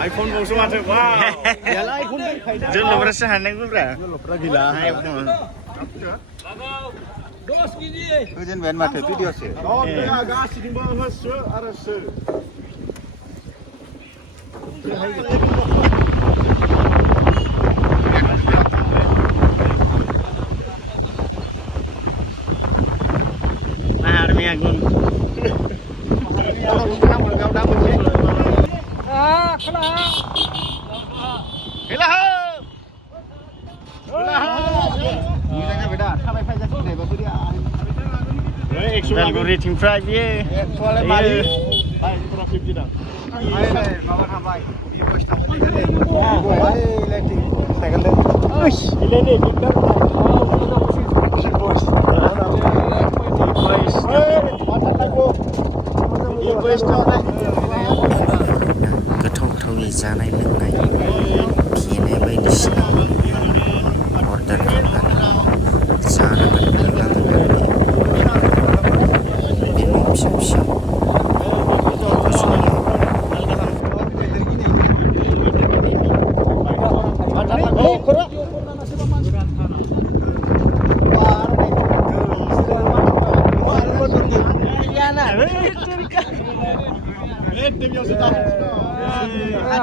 iPhone mau semua tuh, wow. Yalah iPhone Jolo berasa haneng bro. Gila. iPhone. Hujan ben mate video sih. Oh, ya gas di bawah aras. Mahar mi agun. Dalguri tim fry ye. Soalnya mari. Hai, profit kita. Goथाव-गोथावनि जानाय लोंनाय फेनाय बायदिसिना order खालामनानै जानो मोनलांगोन बे न' फिसा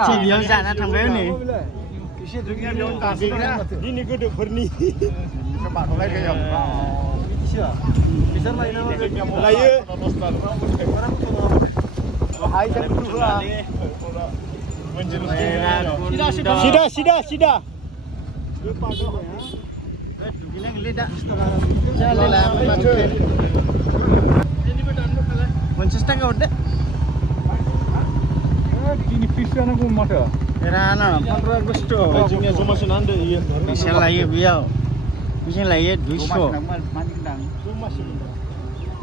Cibiang sana tambahin nih. Isi dunia biang tasik na. Ini gede berni. Kemak mulai kayak. Bisa. Bisa main nama. Layu. Hai jangan dulu. Sida. Gila ngelidak. Manchester udah. Ini pisah nak mata. Rana, 15 Agustus. Bajingnya cuma senanda iya. Bisa lah ya biau. Bisa lah ya 200.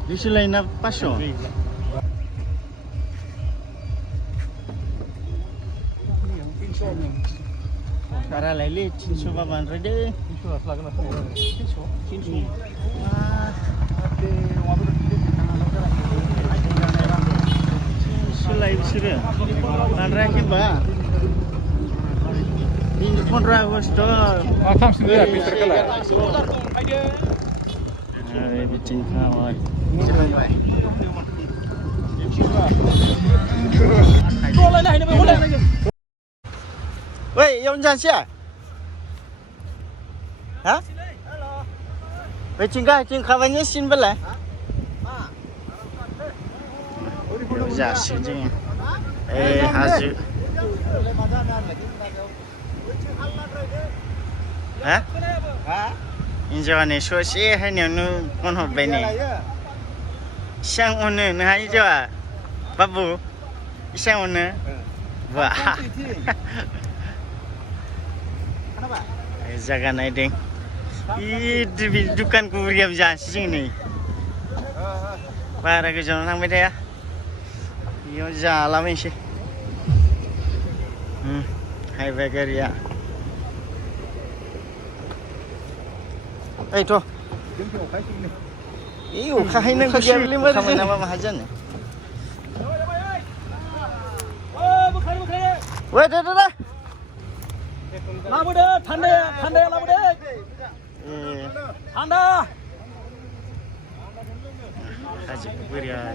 Bisa lah na paso. Cara lele 300 baban rede. 300 lah kena. 300. Wah, sulai bisire. Nandra ke ba? Ini 15 Agustus. Matam sendiri pinter kala. Ada bikin kawan. Wei, yang jangan siapa? Hah? Wei, cingkah kawannya sin bela? Ya, sih cing. Haji. Hah? Injau ni sosial hanya nu konhor bini. Siang unu nahai jawa, babu. Siang unu, wah. Jaga naik deng. Ini dukan kuriam jangan sini. Para kejoran nang beda ya. Yo jalan sih. Hai beker ya. Tuh. Iyo, kain nang kerja lima kami nama mahajan ya. Wait, dah. Labu deh, tanda labu deh. Tanda. Haji berian.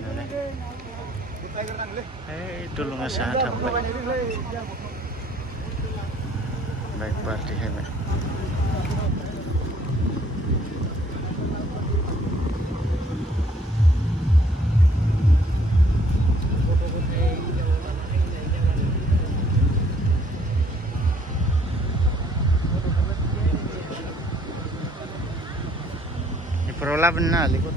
Tolong asah tambah. Baik party hebat. Perolah benar ikut.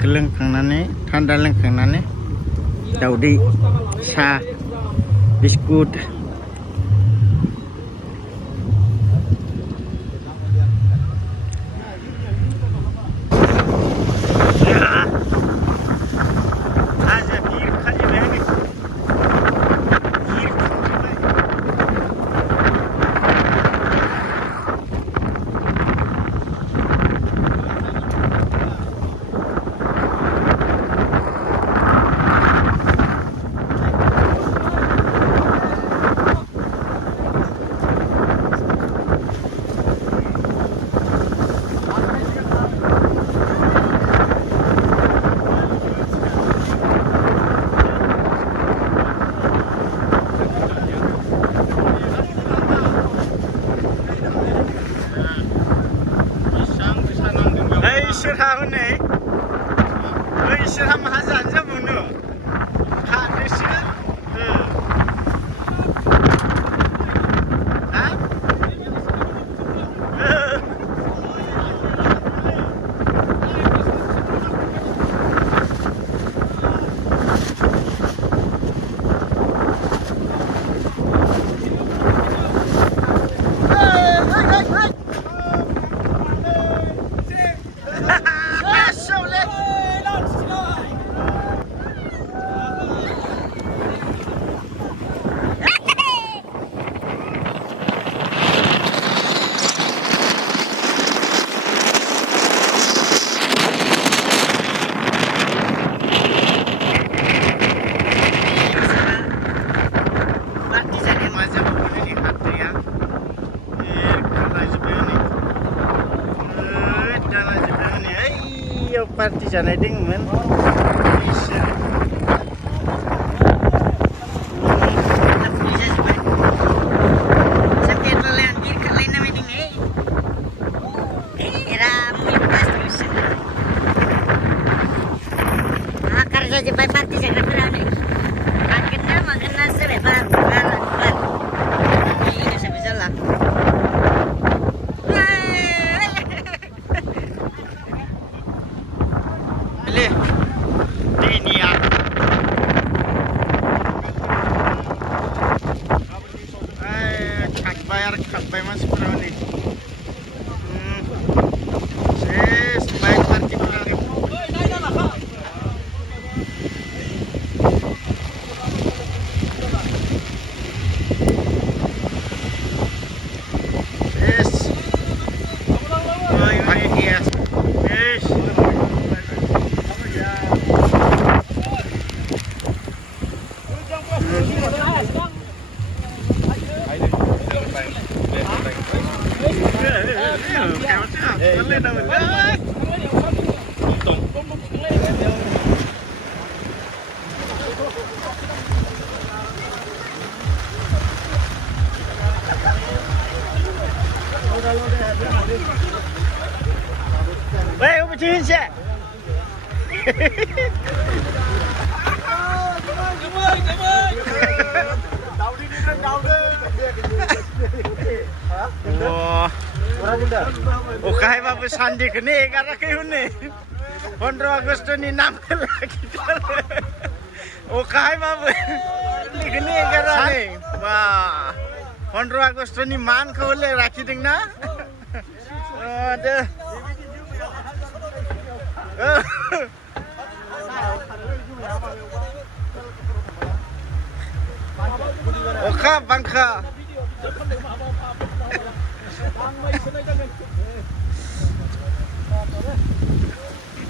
Kelengkangannya, tanda lengkangannya, daudi, sa, biskut, जानाय दंमोन Jepang party jaga nih. Akhirnya makan serebar bar. Ini sampai jalan. Boleh. Ini ya. Kat bayar mas pernah nih. Ses baik party pernah. Weh, apa cuy sih? Oh, kahit ba Sunday kini, karena kayo ni. 15 Agosto ni namin lagi. Oh, kahit ba kini, karena ni. Wah, 15 Agosto ni man ko ulit rakhi ding na. Aduh. Oka bangka.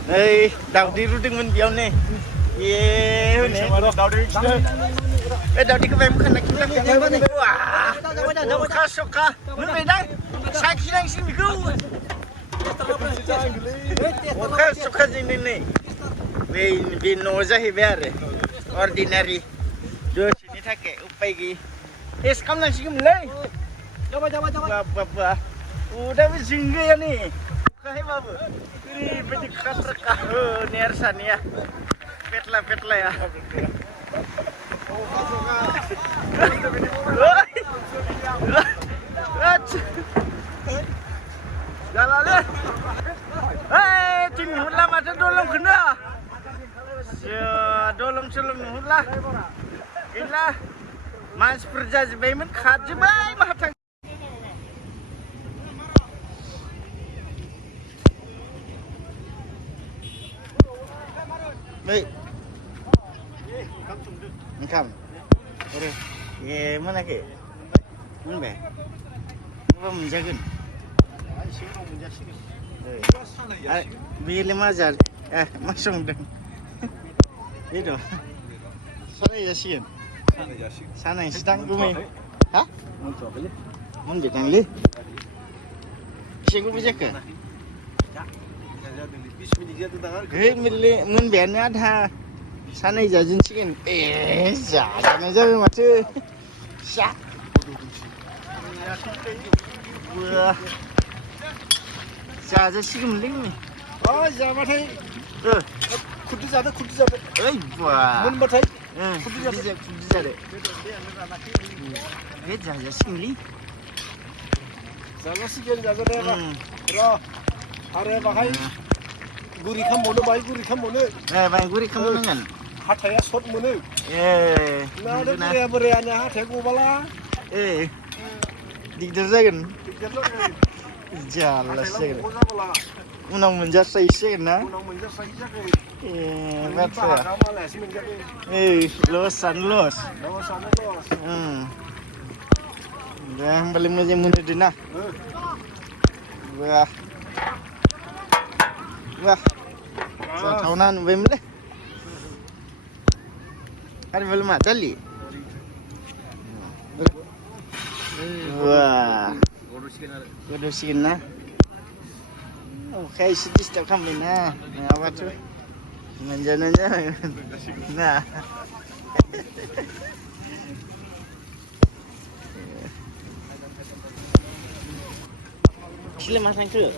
Hey, Daudi ruding mun biau ni. Ye, ni. Daudi ke bem kan nak kita. Wah. Oka soka. Mun bedang. Sakit nang sini ku. Oka soka sini ni. Binoza hiber. Ordinary. Jo sini থাকে উপায় কি S কাম না শিখম লই বাবা udah bisingge ya nih kahe babu ini bedi khatra ka nersan ya petla ya jalan le ting hula mata dolong kena dolong celung hula gila mas perjaz bayman khaji bay mahatang baik ngam ore ye mana ke mun be apa menjagun beli mazal masung deng itu sana yasin sana yang sedang bumi hah mun bidang li siapa bijak ke milih mun biarnya ada sana jajin cikin jangan aja macam syak wah jajan cikin ling nih oh jangan thay kudu jada wah mun batai kudu jada jajan cikin ling jangan cikin jada deh bro hari bahai guri kham mono bai guri kham mono bai guri kham mono ngan hathaya sot mono na ada bere anya hathay go bala digdar jagan jelas jagan unang menjar saise na unang menjar saise betul los dah balik macam mana dina wah tahunan bem le ada belum ada li wah udah sini oh kayak sedih tak kami na apa tu Jangan-jangan. Nah. Sila masang ke?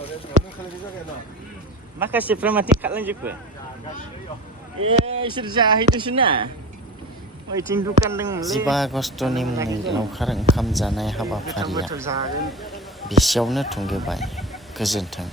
Makasih permati kat lanjut ke? Sudah itu sudah. Tindukan dengan 15 आगस्टनि मुङै लावखार ओंखाम जानाय हाबाफारिया बेसेयावनो थुंगेबाय गोजोन्थों